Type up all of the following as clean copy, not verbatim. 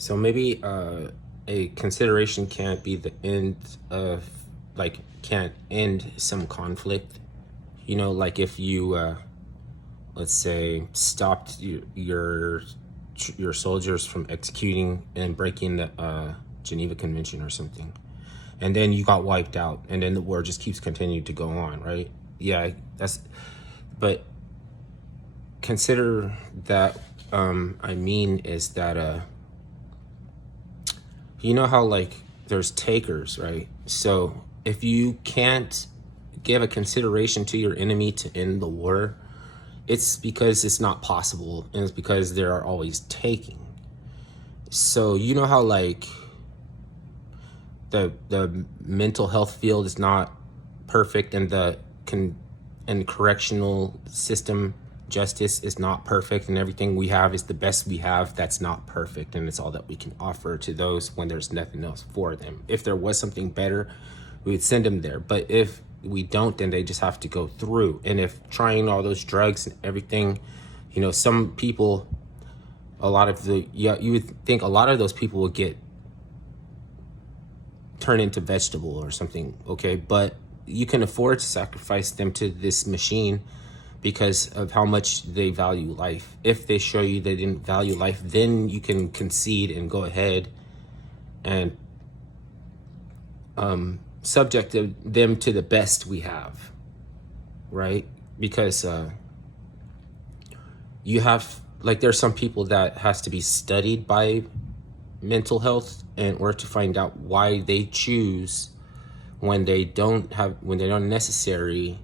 So maybe a consideration can't be the end of, like, can't end some conflict. Like if you, let's say, stopped your soldiers from executing and breaking the Geneva Convention or something, and then you got wiped out, and then the war just keeps continuing to go on, right? Yeah, but consider that. I mean, is that you know how, like, there's takers, right? So if you can't give a consideration to your enemy to end the war, it's because it's not possible, and it's because there are always taking. So you know how, like, the mental health field is not perfect, and and correctional system justice is not perfect, and everything we have is the best we have. That's not perfect, and it's all that we can offer to those when there's nothing else for them. If there was something better, we would send them there, but if we don't, then they just have to go through. And if trying all those drugs and everything, some people, you would think a lot of those people would get turned into vegetable or something, okay? But you can afford to sacrifice them to this machine because of how much they value life. If they show you they didn't value life, then you can concede and go ahead and subject them to the best we have, right? Because you have, like, there's some people that has to be studied by mental health in order to find out why they choose when they don't necessary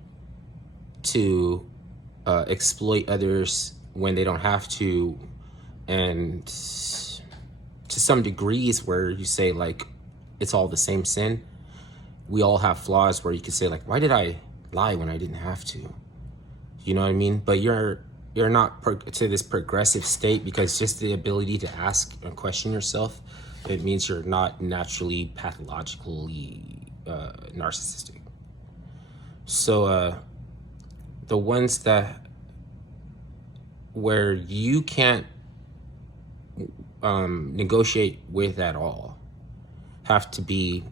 to exploit others when they don't have to. And to some degrees where you say, like, it's all the same sin. We all have flaws where you can say, like, why did I lie when I didn't have to? You know what I mean? But you're not to this progressive state because just the ability to ask and question yourself, it means you're not naturally pathologically narcissistic. So the ones that where you can't negotiate with at all have to be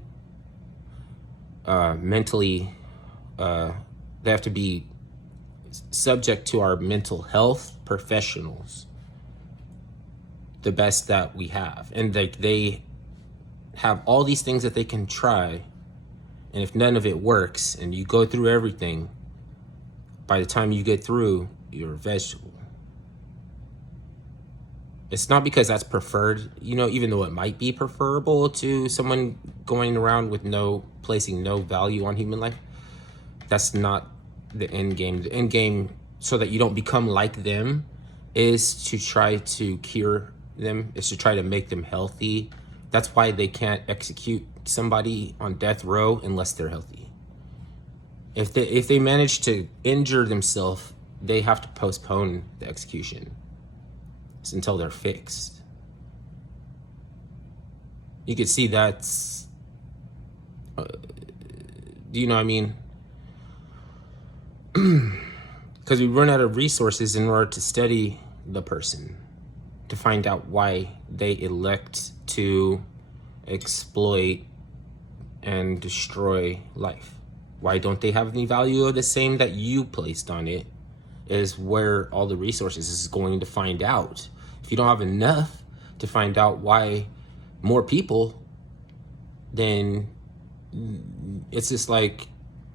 mentally, they have to be subject to our mental health professionals, the best that we have. And like, they have all these things that they can try, and if none of it works and you go through everything, by the time you get through, you're a vegetable. It's not because that's preferred, even though it might be preferable to someone going around with placing no value on human life. That's not the end game. The end game, so that you don't become like them, is to try to cure them, is to try to make them healthy. That's why they can't execute somebody on death row unless they're healthy. If they manage to injure themselves, they have to postpone the execution until they're fixed. You can see that's, do you know what I mean? Because we run out of resources in order to study the person, to find out why they elect to exploit and destroy life. Why don't they have any value of the same that you placed on it? Is where all the resources is going to find out. If you don't have enough to find out why more people, then it's just like,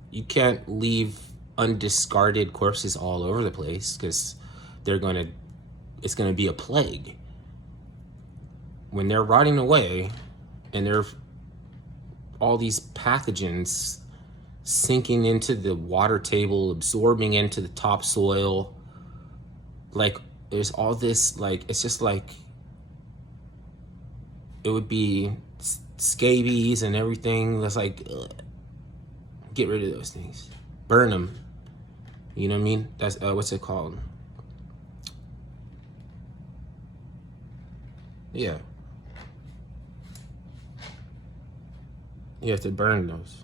you can't leave undiscarded corpses all over the place, because it's gonna be a plague. When they're rotting away and they're all these pathogens sinking into the water table, absorbing into the topsoil, like, there's all this, like, it's just like, it would be scabies and everything. That's like, ugh. Get rid of those things, burn them. You know what I mean? That's what's it called? Yeah, you have to burn those.